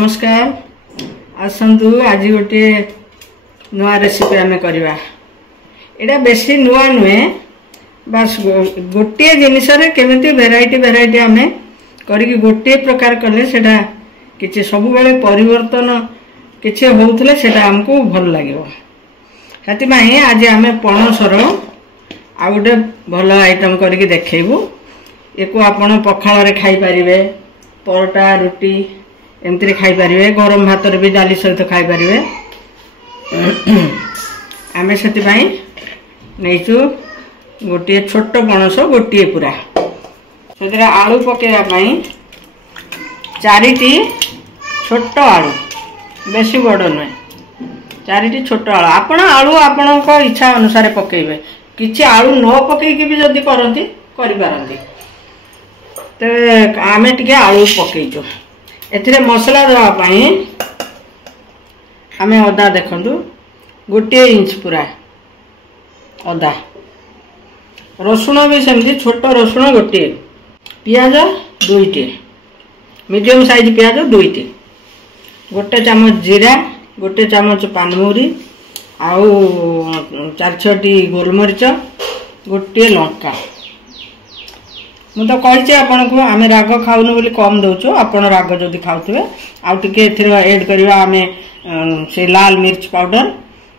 नमस्कार। आसतु आज गोटे नुआ रेसिपी आम करवा। एटा बेसी नुआ नुहे, बस गोटे जिनस केमी भेराइटी भेराइटी आम करी गोटे प्रकार कले सेटा किछि सब बेले परिवर्तन किछि होउथले सेटा हमको भल लागिवो। हाथी आज आम पणसर आ गोटे भल आइटम करके देखैबू। एको आपण पखाल रे खाई परिवे, परोटा रुटी एमती खाई परिवे, गरम भात रे भी डाली सहित खाई परिवे। आमे सेति पई नैचु गोटे छोट पणस गोटे पूरा सेतिरा आलू पकेवा पई चारिटी छोट आलू, बेसी बड़ नुहे, चारिटी छोट आलू। आपण आलू आपण को इच्छा अनुसार पकेइबे, किछि आलू न पकेइके भी जदी करंती करि पारंती। तो आमे टिके आलू पकेइचो। एथिरे मसला देवा पई आमे अदा देखंतु गोटे इंच पूरा अदा, रसुण भी सेमती छोट रसुण गोटे, पियाज दुईटी मीडियम साइज पियाज दुईटी, गोटे चामच जीरा, गोटे चामच पानमहुरी, आउ 4-6टी गोलमरीच, गोटे लंका। मु तो कही आपन को आमे राग खाऊनु बोली कम दउचो। आपन राग जदि खाउथबे आ टिके एथिरे ऐड करबा आमे से लाल मिर्च पाउडर,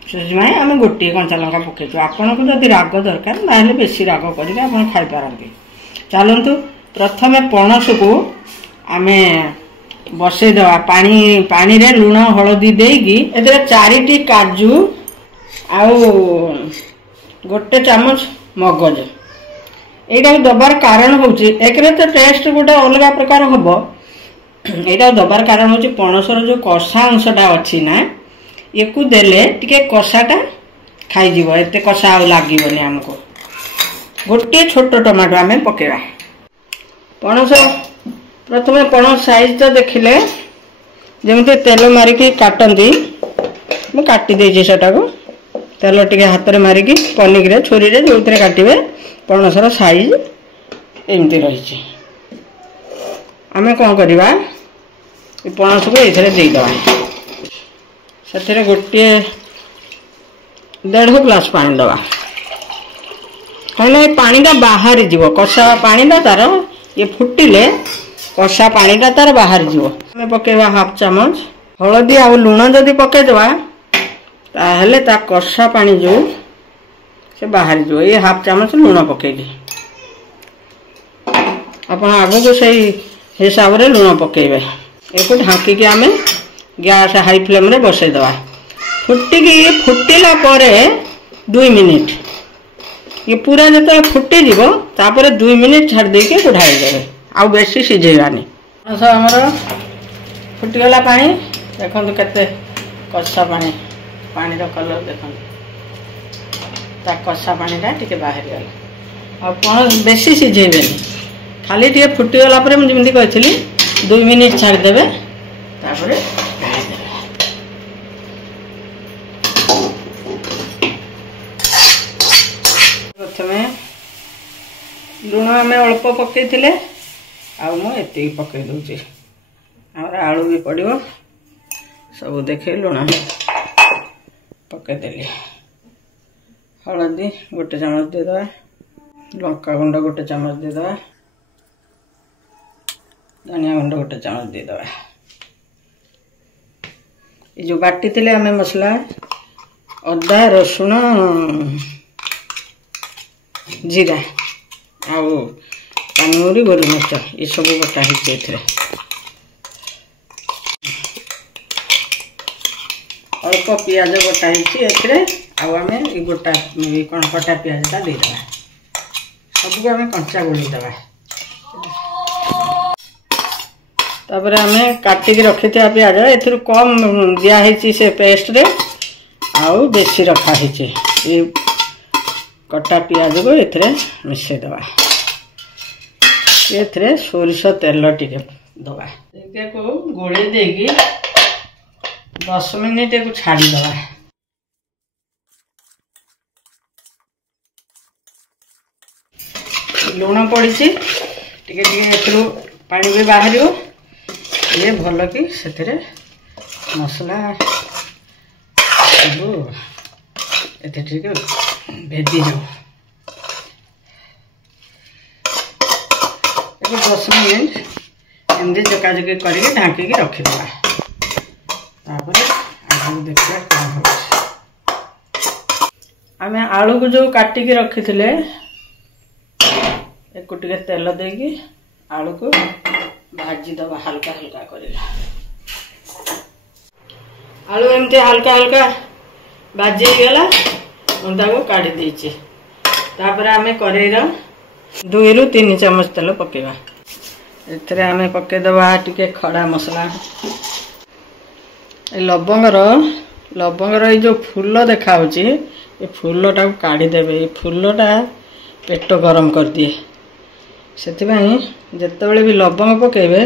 सेजमाय आमे गोटे कंचा लंका पकेचो। आपन को जदि राग दरकार नाले बेसी राग करिके आपन खाइ पारंती। चलंतु प्रथमे पणस को आमे बसे देवा पानी रे लूण हळदी देकी एथिरे 4टी काजू आउ गोटे चामच मगज एटा दबार कारण होची एक तो टेस्ट गोटे अलग प्रकार हम। एटा दबार कारण होची पणसर जो कषा अंशटा अच्छी ना, एकु देले टिके कषाटा खाई जीवो, एते कषा आ लागिवनी हमको। गोटे छोट टमाटो आमे पकेवा। पणस प्रथमे पणस साइज तो देखिले जेमते तेल मारिकी काटंती, मु काटी देछि सेटा को तेल टिके हाथ रे मारिकी पनिक रे छुरी रे जोतरे काटिबे। पणसर साइज एमती रही। आमे कौन करवा पणस को ये देदवा, से गोटे 1.5 ग्लास पानी दवा, कहले पानीटा बाहरी जीव, कषा पानीटा तार ये फुटिले कषा पानीटा तार बाहरी जीव। आमे पकेवा 1/2 चामच हळदी आ लूण जदि पकेदवा ताहले ता कषा पानी जो से बाहर जो। ये 1/2 चामच लूण पकेगी, आप आगे को सही हिसाब रे लूण पकेबे। एक ढांकी के आमे गैस हाई फ्लेम रे बसई दवा। फुटिला परे 2 मिनिट ये पूरा जते फुटी जीवो तापर 2 मिनिट छाड़ दे के उठाई देबे, आ बेसी सिझेगानी। सब हमर फुटी गला पानी देखंतु केते कच्चा पानी, पानी रो कलर देखंतु ता कषा पानीटा टिके बाहर गला। आ पणस बेसी सिझेबेनी, खाली टिके फुटी गला परे मु जेमति कहथिली 2 मिनिट छाड़ देबे तापर काढी देबे। प्रथमे लूण आमे अल्प पकेइथिले, आ मु एते पकेइ दउची। और आलू भी पड़िबो, सब देखे लूण पकेइ देली। हलदी गोटे चामच दे दवा, लंका गुंड गोटे चामच दे दवा, धनिया गुंड गोटे चामच दे दवा। ये जो बाटी थिले आमे मसला अदा रसुण जीरा आउ पानमहुरी गोलमरीच ये सब बटा हिचे एथिरे। अल्प पियाज बटा हिचे एथिरे, आउ आमे ई गोटा कौन कटा पियाजटा दे दवा। सबको आमे कंचा गोली दवा। तापर आमे काटी के रखिथिया पियाज एथिरु कम दिया हिची से पेस्ट रे, आउ बेसी रखा हिची। ई कटा पियाज को एथिरे मिसे दवा। एथिरे सोरिष तेल टिके दवा, एके को गोळे देगी 10 मिनिट को छाड़ी दवा। लूण पड़ी टिके पानी भी बाहर ये भल कि से मसला सब ये भेदी जाओ 10 मिनट एमती चकाचकी करके ढांकी रखीदा देखिए कौन हो आम आलू को जो काटिक रखी थे एक तेल देगी आलू को भाजी दबा हल्का हल्का कर आलू एमती हल्का हल्का भाजी गला मुझे काढ़ी देची तापर आम करेगा 2 ରୁ 3 चामच तेल पकेवा एथरे आम पकेदबा टिके खड़ा मसला लवंगर ये जो फूल देखा ये फूलटा काढ़ीदेवे ये फूलटा पेट गरम कर दिए से जितेबाला भी लवंग पकेबे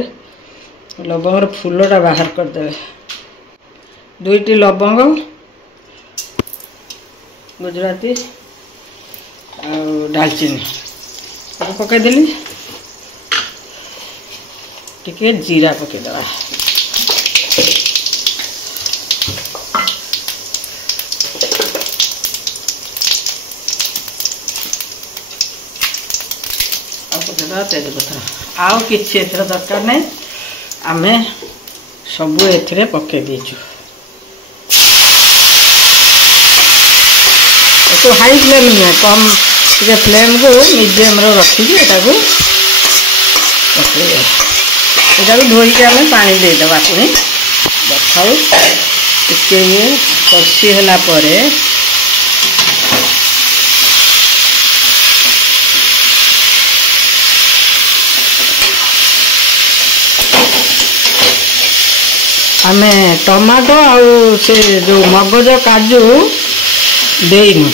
लवंगर फूलटा बाहर करदे 2टी लवंग गुजराती आ दालचीनी पकईदेली टिके जीरा पकईदबा तेजपत्र आउ कि दरकार नहीं आम सब ए पके दीचु तो हाई फ्लेम नुहे कम टे फ्लेम को मीडियम रखिकी धोईक आम पानी देदेवा पुणी देखा टे ये कषी है आम टमाटो आउ से जो मगज काजू देनु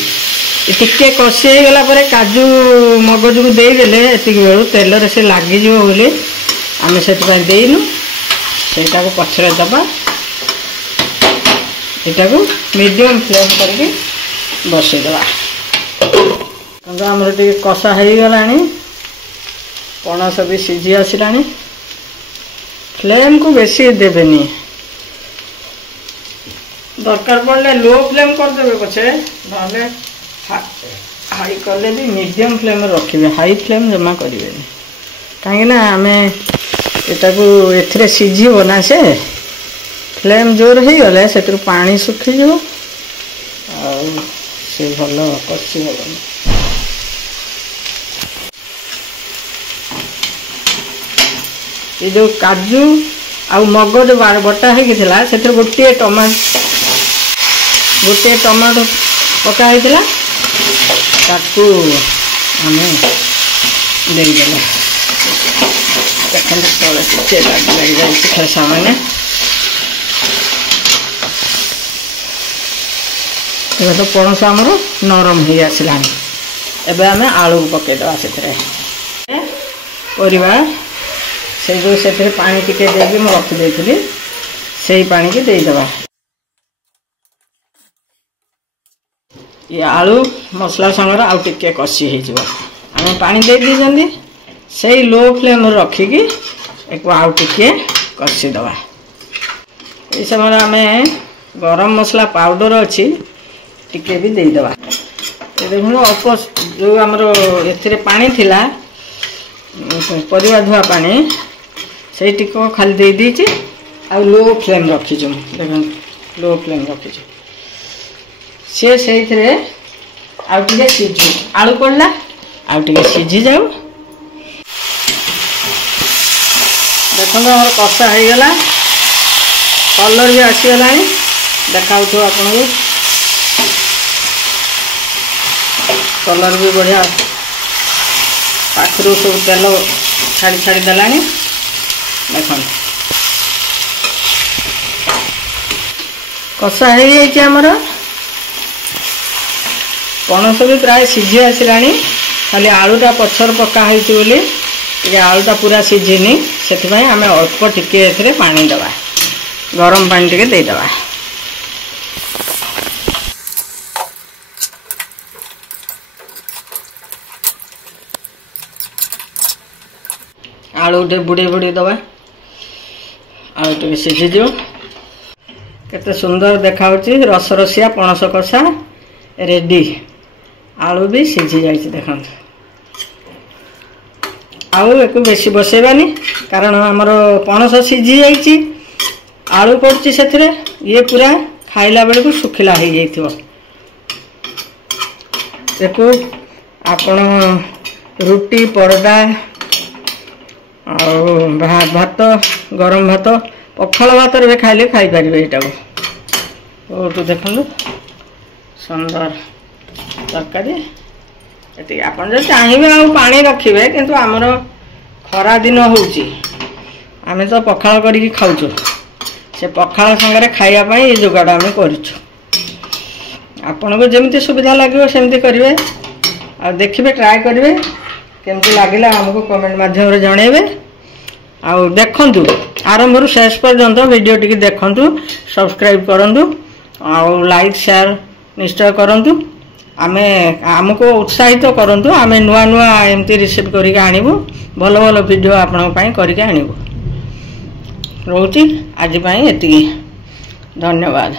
टिके कषि गला पर काजू मगज को देदेले एति बेलू तेल से लगिज बोली आम से देनु सेटा को पछरे दबा एटा को मीडियम फ्लेम करके बसईदबा आमर टे कषा हो गला पणस भी सीझी आसला फ्लेम को बेसी देवेनी दरकार पड़े लो फ्लेम करदे पछे ना हाई कले भी मीडियम फ्लेम रखिए हाई फ्लेम जमा करें कहीं आम एथरे सीझब ना से फ्लेम जोर हो गले से पानी सुखीज से भल कषि हेनी ये जो काजू आ मगज बटा होता से गोटे टमाटो पकाई ताकू आम देदेल तले टे लग जाए खेसा मैंने तो पणस आमर नरम हो आसला एवं आम आलू पकईदे से परिवा से जो से पानी टिके देवी मुझे रखिदे से पानी की देदेबा ये आलू मसला संगर आउ टिके कषि आम पानी दे दी से लो फ्लेम रखिकी एक आउ टिके कषिदबा ये समय आम गरम मसला पाउडर अच्छी टिके भी देदेबा देखो अल्प जो आमर ए पानी थिला परिवा धुआ पानी से टिको खाली दे दीची आ लो फ्लेम रखीचु देख लो फ्लेम रखीचु सी से आउ टे सीझु आलू पड़ला आउ टे सीझी जाऊ देखो हमार कषा हो गला कलर भी आसीगला देखा आपन को कलर भी बढ़िया पाखर सब तेल छाड़ी छाड़ी देला देख कषा हो जामर पणस भी प्राय सीझी आसला खाली आलूटा पछर पका होली आलूटा पूरा सीझीनी से आम अल्प टिके पानी दबा गरम पानी टिके देदेबा आलू टे बुड़े बुड़े दबा आलू टिके सीझीज केते सुंदर देखा रसरसिया पणस कषा रेडी आलू भी सीझी जाइए देखो आउ एक बेसी बसेबानी कारण आमर पणस सीझी जाइए आलू पड़ची से ये पूरा खाइला बेलू को सुखिला हो जाइथिबो देखो आपण रुटी परोटा भात गरम भात पखाल भात भी खाइले खाई पारे यहाँ बहुत देखो सुंदर तरकारी ये आप चाहिए आ पानी रखिए किंतु आमर खरा दिन होमें तो पखाल करके खाऊँ से पखाल संगे खायापाई ये जोगाड़ आम कर आपन को जमी सुविधा लगे सेमती करेंगे आ देखिए ट्राए करेंगे केमती लगे आमको कमेंट माध्यम जनइबे आ देखु आरंभ शेष पर्यंत वीडियो टी देखु सब्सक्राइब करूँ आ लाइक शेयर निश्चय करूँ आमे आमको उत्साहित करूँ आमे नुआ नुआ एमती रिसीव करके आणबू भल भल वीडियो आपण करके आणबू रोची आज एति धन्यवाद।